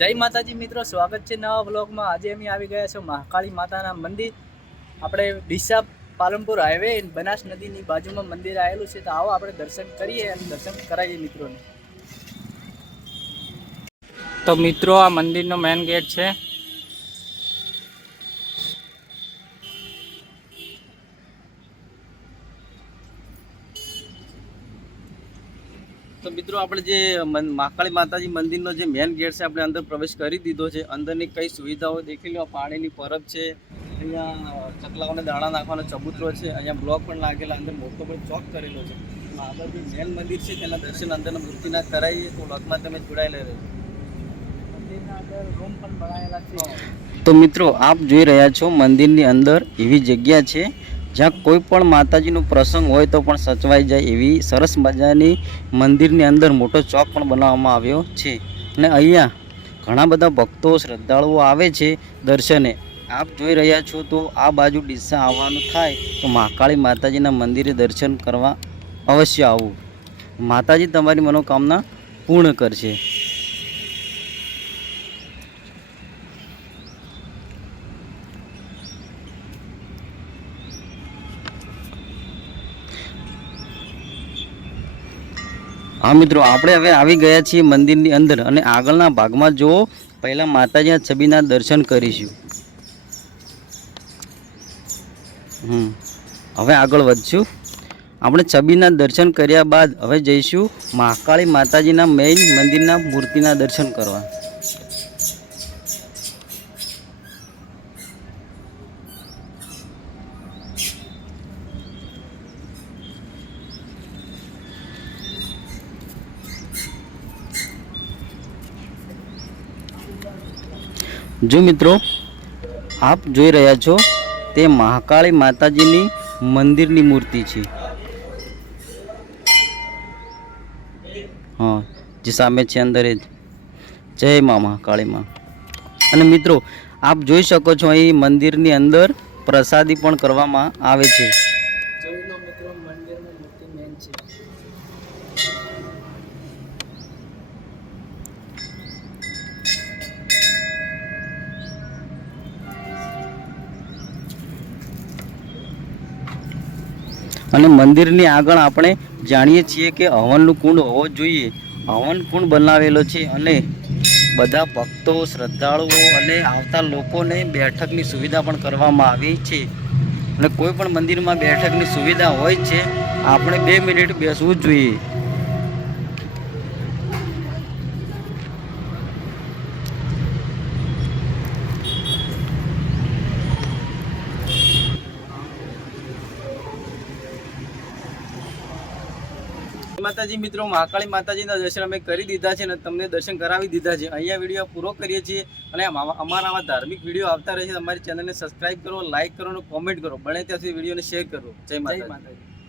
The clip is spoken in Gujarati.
જય માતાજી મિત્રો, સ્વાગત છે નવા બ્લોગમાં। આજે અમે આવી ગયા છો મહાકાળી માતાના મંદિર। આપણે ડીસા પાલનપુર હાઈવે બનાસ નદીની બાજુમાં મંદિર આવેલું છે, તો આવો આપણે દર્શન કરીએ અને દર્શન કરાવીએ મિત્રોને। તો મિત્રો, આ મંદિરનો મેઇન ગેટ છે। તો મિત્રો, આપણે જે મહાકાળી માતાજી મંદિરનો જે મેઇન ગેટ છે, આપણે અંદર પ્રવેશ કરી દીધો છે। અંદરની કઈ સુવિધાઓ દેખી લો। પાણીની પરબ છે, અહીંયા ચકલાઓને દાણા નાખવાનો ચબૂતરો છે, અહીંયા બ્લોક પણ લાગેલા, અંદર મોટો પણ ચોક કરેલો છે। આગળ જે મેઇન મંદિર છે તેના દર્શન અંદરના મૂર્તિના કરાવીએ તો બ્લોકમાં તમે જોડાયેલા રહેજો। મંદિરના અંદર રૂમ પણ બનાવેલા છે। તો મિત્રો, આપ જોઈ રહ્યા છો મંદિરની અંદર એવી જગ્યા છે જ્યાં કોઈ પણ માતાજીનો પ્રસંગ હોય તો પણ સચવાઈ જાય એવી સરસ મજાની મંદિરની અંદર મોટો ચોક પણ બનાવવામાં આવ્યો છે। અને અહીંયા ઘણા બધા ભક્તો શ્રદ્ધાળુઓ આવે છે દર્શને। આપ જોઈ રહ્યા છો તો આ બાજુ ડીસા આવવાનું થાય તો મહાકાળી માતાજીના મંદિરે દર્શન કરવા અવશ્ય આવવું। માતાજી તમારી મનોકામના પૂર્ણ કરશે। હા મિત્રો, આપણે હવે આવી ગયા છીએ મંદિરની અંદર અને આગળના ભાગમાં જો પહેલાં માતાજીના છબીના દર્શન કરીશું। હવે આગળ વધશું। આપણે છબીના દર્શન કર્યા બાદ હવે જઈશું મહાકાળી માતાજીના મેઇન મંદિરના મૂર્તિના દર્શન કરવા। જો મિત્રો, આપ જોઈ રહ્યા છો તે મહાકાળી માતાજીની મંદિરની મૂર્તિ છે। હા, જે સામે છે અંદર જ। જય મા મહાકાળી માં। અને મિત્રો, આપ જોઈ શકો છો અહીં મંદિરની અંદર પ્રસાદી પણ કરવામાં આવે છે। જોઈ લો મિત્રો, મંદિરની મૂર્તિ મેઇન છે। અને મંદિરની આગળ આપણે જાણીએ છીએ કે હવનનું કુંડ હોવો જોઈએ। હવન કુંડ બનાવેલો છે અને બધા ભક્તો, શ્રદ્ધાળુઓ અને આવતા લોકોને બેઠકની સુવિધા પણ કરવામાં આવી છે। અને કોઈ પણ મંદિરમાં બેઠકની સુવિધા હોય છે, આપણે 2 મિનિટ બેસવું જ જોઈએ। માતાજી મિત્રો, મહાકાળી માતાજીના દર્શન અમે કરી દીધા છે અને તમને દર્શન કરાવી દીધા છે। અહીંયા વિડીયો પૂરો કરીએ છીએ અને અમારા આવા ધાર્મિક વિડીયો આવતા રહે છે। અમારી ચેનલને સબસ્ક્રાઈબ કરો, લાઈક કરો અને કોમેન્ટ કરો। બને ત્યાંથી વિડીયોને શેર કરો। જય માતાજી।